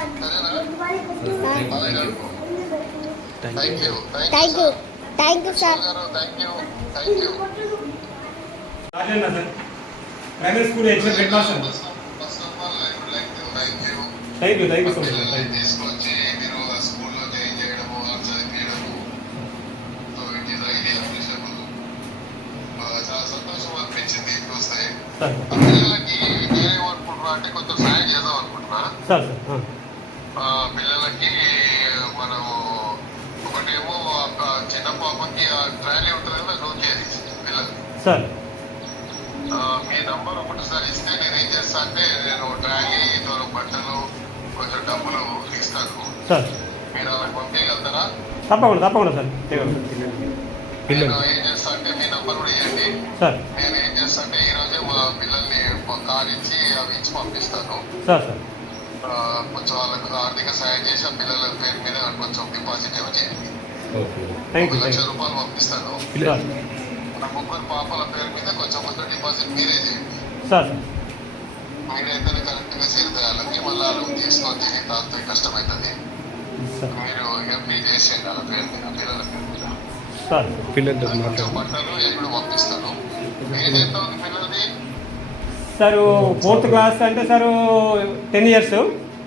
Thank you sir. Primary school head master. Thank you so much. తీసుకొచ్చి మీరు స్కూల్లో join చేయడము చదివించడము so it is idea appreciable. చాలా సంతోషం అనిపించింది చూస్తే. పిల్లలకి నేనేమనుకుంటున్నా అంటే కొంచెం సాయం చేద్దాం అనుకుంటున్నా. పిల్లలకి మనము ఒకటేమో చిన్న పాపకి ట్రాలీ ఉంటుంది కదా నూకేది పిల్లలు. మీ నంబర్ ఒకటిసారి ఇస్తే నేను ఏం చేస్తా అంటే నేను ట్రాలీ బట్టలు కొంచెం డబ్బులు ఇస్తాను. మీరు వాళ్ళకి పంపించగలుగుతారా? తప్పకుండా సార్. నేను ఏం చేస్తా అంటే మీ నంబర్ కూడా ఇవ్వండి. నేను ఏం చేస్తా అంటే ఈ రోజే మా పిల్లల్ని కార్ ఇచ్చి అవి ఇచ్చి పంపిస్తాను. కొంచెం వాళ్ళకు ఆర్థిక సాయం చేసి ఆ పిల్లల పేరు మీద కొంచెం డిపాజిట్ ఏమో చేయండి. 1 లక్ష రూపాయలు పంపిస్తాను. నా 3 పాపల పేరు మీద కొంచెం డిపాజిట్ మీరే చేయండి. మీరైతే కరెక్ట్గా చేరుతాయి వాళ్ళకి. మళ్ళీ వాళ్ళు తీసుకొని తిని తాగితే కష్టమవుతుంది. మీరు ఎంపీ చేసేయండి వాళ్ళ పేరు మీద పిల్లల పేరు మీద. బట్టలు ఎప్పుడు పంపిస్తాను. ఏది ఎంత ఉంది పిల్లలది? సార్ 4th క్లాస్ అంటే సార్ 10 years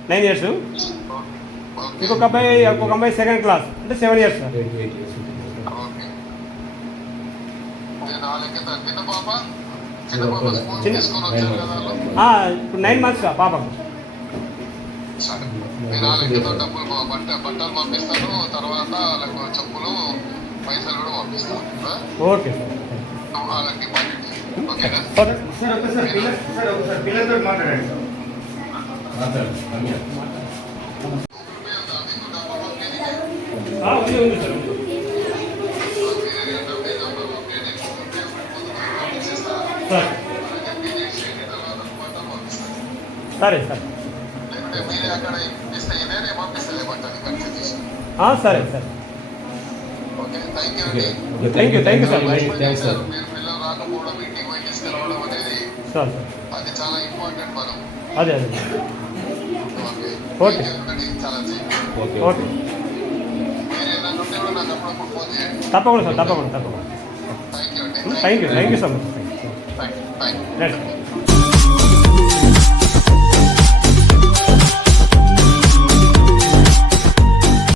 9 years. ఇంకొక అమ్మాయి 2nd క్లాస్ అంటే 7 years సార్. ఓకే. చిన్న పాప స్కూల్ తీసుకొని వచ్చారు కదా ఇప్పుడు 9 months పాపకు. సరే నేను వాళ్ళకి డబ్బులు బట్టలు పంపిస్తాను. తర్వాత వాళ్ళకు చెప్పులు పైసలు కూడా పంపిస్తాను. Okay sir. వాళ్ళకి ఓకేనా? పిల్లలతో మాట్లాడండి. ఉంది సార్. సరే సార్. మీరే అక్కడ ఇస్తే నేనే పంపిస్తే బట్టలు కన్సల్ట్. సరే సార్. ఓకే థ్యాంక్ యూ అండి. Thank you sir. మీరు పిల్లలు రాకపోవడం ఇంటికి పోయి తీసుకురావడం అనేది అది చాలా ఇంపార్టెంట్ మనం. అదే ఓకే చాలా ఓకే. మీరు ఏదైనా ఉంటే కూడా నాకు అప్పుడప్పుడు ఫోన్ చేయండి. తప్పకుండా సార్. తప్పకుండా. థ్యాంక్ యూ అండి. Thank you so much. Thank you.